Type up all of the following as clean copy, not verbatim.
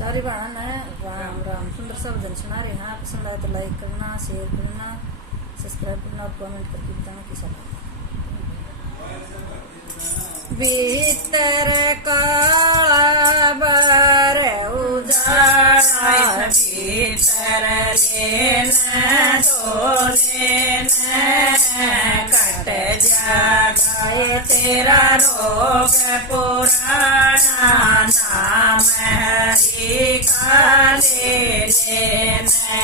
सारी बहन है। राम राम। सुंदर सा भजन सुना रहे हैं। पसंद आए तो लाइक करना, शेयर करना, सब्सक्राइब करना और कमेंट करके बताना कैसा लगा। भीतर काला बार उजाला, भीतर लेना दो लेना, कट जाए तेरा रोग पुराना, नाम हरि का ले लेना।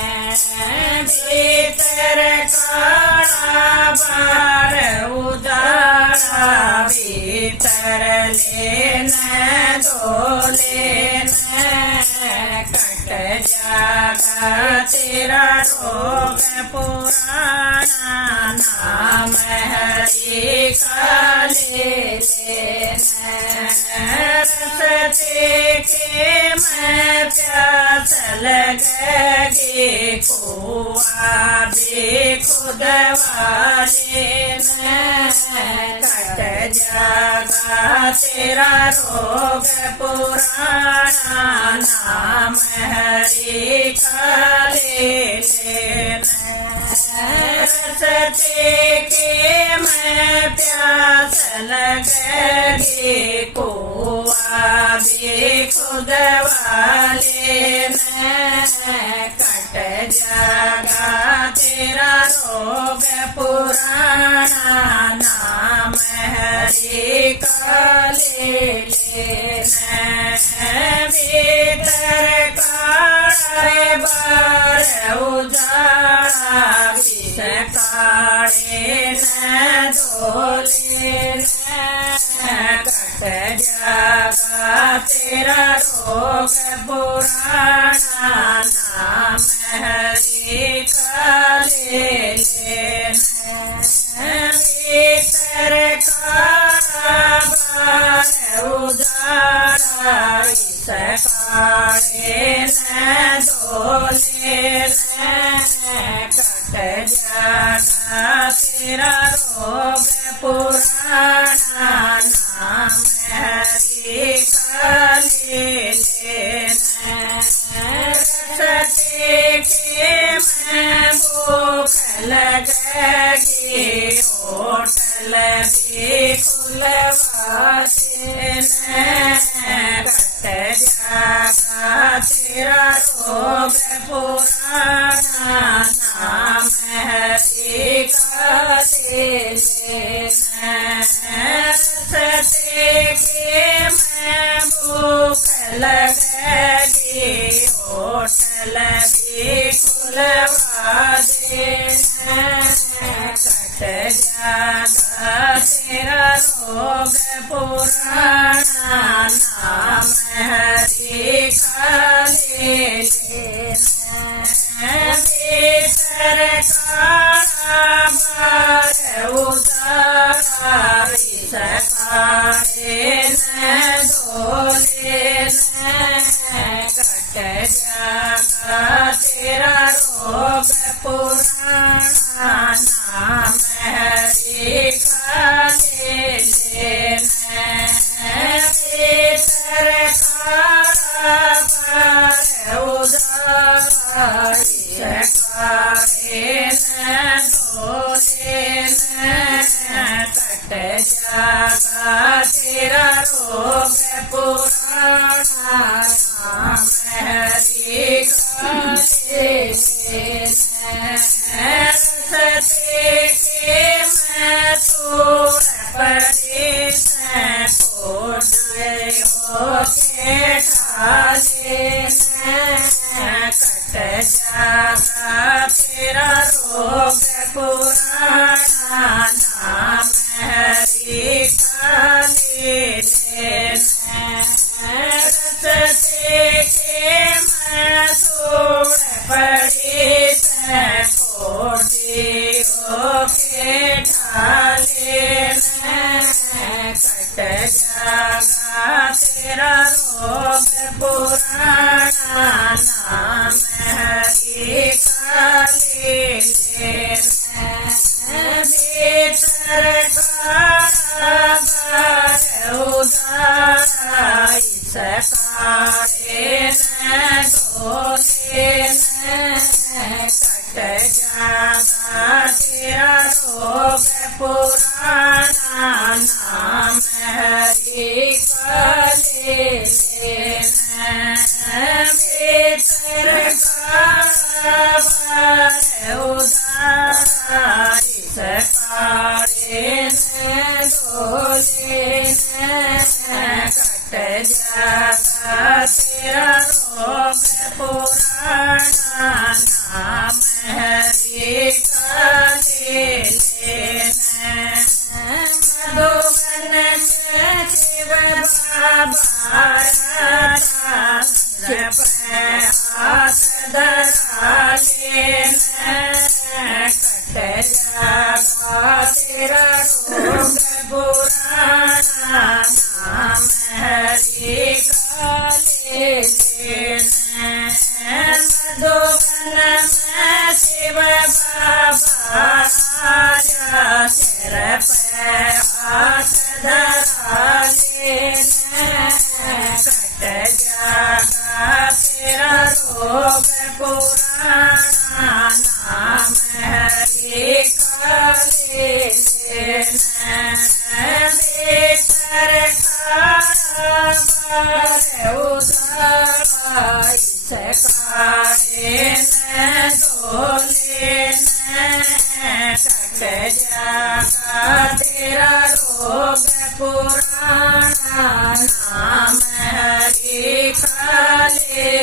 भीतर काला बार उजाला, भीतर लेना दो लेना, कट जागा तेरा रोग पुराना, नाम हरि का ले लेना। रस्ते के मैं प्यास लगेगी, कुआ भी खुद वाले में, कट जागा तेरा रोग पुराना, नाम हरि का ले लेना। रस्ते के मैं प्यास लगेगी, कुआ भी खुद वाले में, कट जागा तेरा रोग पुराना, नाम हरि का ले लेना। भीतर काले बार उजाला, विष काढ़े न दो लेना, कट जागा तेरा रोग पुराना, नाम हरि का ले लेना। भीतर काला बार उजाला, विष काढ़े न दो लेना, कट जागा तेरा रोग पुराना, नाम हरि का ले लेना। रस्ते के मैं भूख लगेगी, होटल भी खुलवा देना, कट जागा तेरा रोग पुराना, नाम हरि का ले लेना। रस्ते के मैं भूख लगेगी, होटल भी खुलवा देना, कट जागा तेरा रोग पुराना, नाम हरि का ले लेना। भीतर काला बार उजाला, विष काढ़े न दो लेना, कट जागा तेरा रोग पुराना, नाम हरि का ले लेना। भीतर काला बार उजाला, विष काढ़े न दो लेना, कट जागा तेरा रोग पुराना, नाम हरि का ले लेना। रस्ते के मैं छोड़ परदेश छोड़ होके ठाले, कट जागा तेरा रोग पुराना, नाम हरि का ले लेना। रस्ते के मैं छोड़ परदेश छोड़ होके ठाले, कट जागा तेरा रोग पुराना, नाम हरि का ले लेना। भीतर काला बार उजाला, विष काढ़े न डोले कट जागा तेरा रोग पुराना नाम हरि काले भीतर उदारी सकारे डोले कट जागा तेरा रोग पुराना नाम हरि काले मधुबन में शिव बाबा हाथ धराले कट जागा तेरा रोग पुराना नाम हरि काले मधुबन में शिव बाबा सिर पे हाथ धराले कट जागा तेरा रोग पुराना नाम हरि काले भीतर उदारी सकारे डोले कट जागा तेरा रोग पुराना नाम हरि काले